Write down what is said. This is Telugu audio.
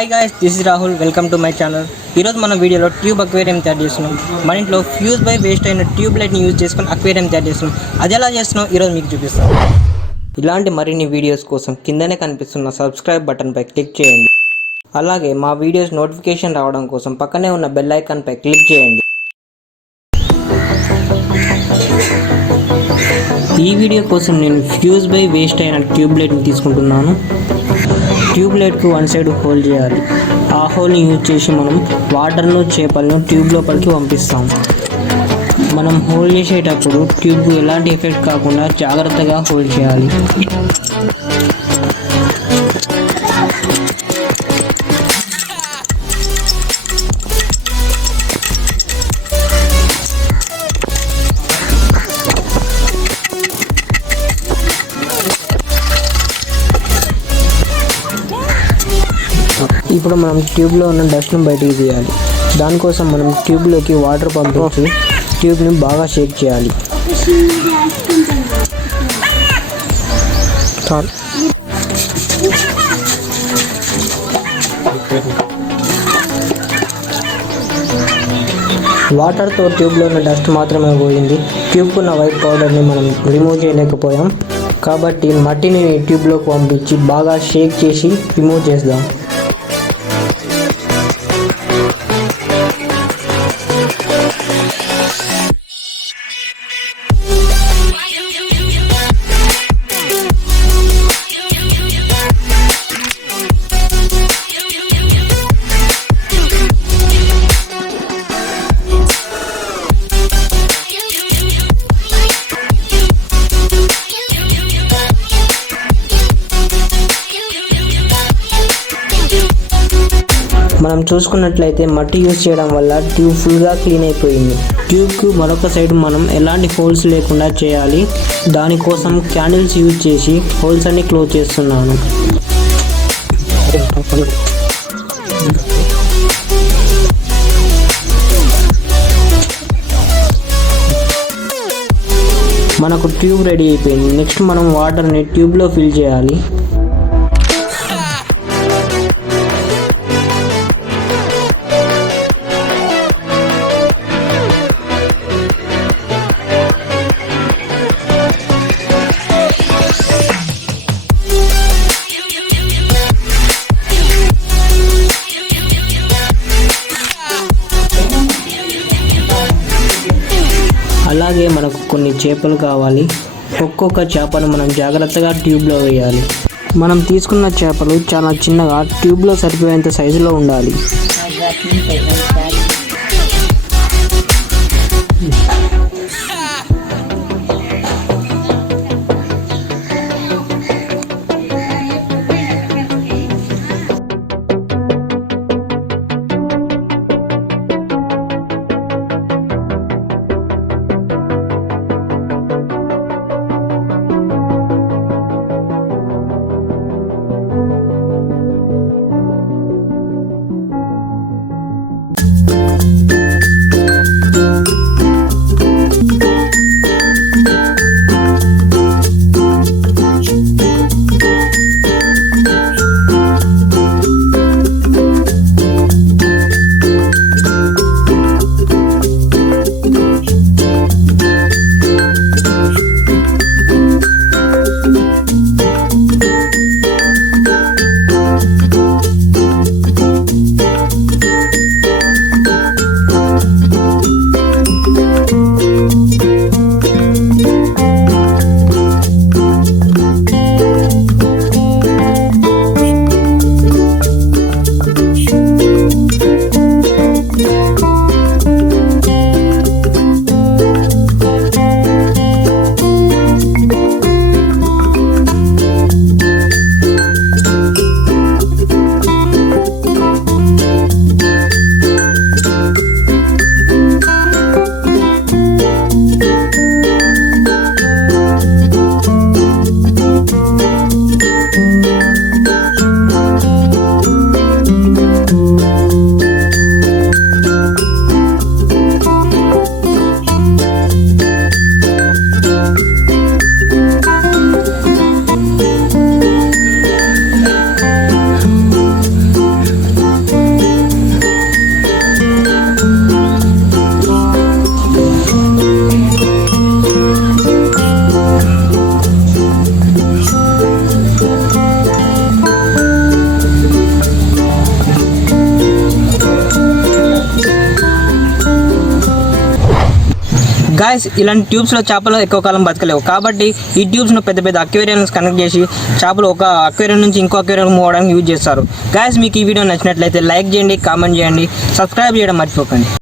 Hi guys, this is Rahul. Welcome to my channel. ఈరోజు మన వీడియోలో ట్యూబ్ అక్వేరియం తయారు చేస్తున్నాం. మన ఇంట్లో ఫ్యూజ్ బై వేస్ట్ అయిన ట్యూబ్ లైట్ని యూజ్ చేసుకొని అక్వేరియం తయారు చేస్తున్నాం. అది ఎలా చేస్తున్నాం ఈరోజు మీకు చూపిస్తాం. ఇలాంటి మరిన్ని వీడియోస్ కోసం కిందనే కనిపిస్తున్న సబ్స్క్రైబ్ బటన్పై క్లిక్ చేయండి. అలాగే మా వీడియోస్ నోటిఫికేషన్ రావడం కోసం పక్కనే ఉన్న బెల్ ఐకాన్పై క్లిక్ చేయండి. ఈ వీడియో కోసం నేను ఫ్యూజ్ బై వేస్ట్ అయిన ట్యూబ్ లైట్ని తీసుకుంటున్నాను. ట్యూబ్ లైట్కు వన్ సైడ్ హోల్ చేయాలి. ఆ హోల్ని యూజ్ చేసి మనం వాటర్ను చేపలను ట్యూబ్ లోపలికి పంపిస్తాం. మనం హోల్డ్ చేసేటప్పుడు ట్యూబ్కు ఎలాంటి ఎఫెక్ట్ కాకుండా జాగ్రత్తగా హోల్డ్ చేయాలి. ఇప్పుడు మనం ట్యూబ్లో ఉన్న డస్ట్ను బయటికి తీయాలి. దానికోసం మనం ట్యూబ్లోకి వాటర్ పంపించి ట్యూబ్ని బాగా షేక్ చేయాలి. వాటర్తో ట్యూబ్లో ఉన్న డస్ట్ మాత్రమే పోయింది. ట్యూబ్కున్న వైట్ పౌడర్ని మనం రిమూవ్ చేయలేకపోయాం. కాబట్టి మట్టిని ట్యూబ్లోకి పంపించి బాగా షేక్ చేసి రిమూవ్ చేద్దాం. మనం చూసుకున్నట్లయితే మట్టి యూజ్ చేయడం వల్ల ట్యూబ్ ఫుల్గా క్లీన్ అయిపోయింది. ట్యూబ్కు మరొక సైడ్ మనం ఎలాంటి హోల్స్ లేకుండా చేయాలి. దానికోసం క్యాండిల్స్ యూజ్ చేసి హోల్స్ అన్ని క్లోజ్ చేస్తున్నాను. మనకు ట్యూబ్ రెడీ అయిపోయింది. నెక్స్ట్ మనం వాటర్ని ట్యూబ్లో ఫిల్ చేయాలి. అలాగే మనకు కొన్ని చేపలు కావాలి. ఒక్కొక్క చేపను మనం జాగ్రత్తగా ట్యూబ్లో వేయాలి. మనం తీసుకున్న చేపలు చాలా చిన్నగా ట్యూబ్లో సరిపోయేంత సైజులో ఉండాలి. గాయస్ ఇలాంటి ట్యూబ్స్లో చేపలు ఎక్కువ కాలం బతకలేవు, కాబట్టి ఈ ట్యూబ్స్ను పెద్ద పెద్ద అక్వేరియంస్ కనెక్ట్ చేసి చేపలు ఒక అక్వేరియం నుంచి ఇంకో అక్వేరియం మూవ్ అవడానికి యూజ్ చేస్తారు. గాయస్ మీకు ఈ వీడియో నచ్చినట్లయితే లైక్ చేయండి, కామెంట్ చేయండి, సబ్స్క్రైబ్ చేయడం మర్చిపోకండి.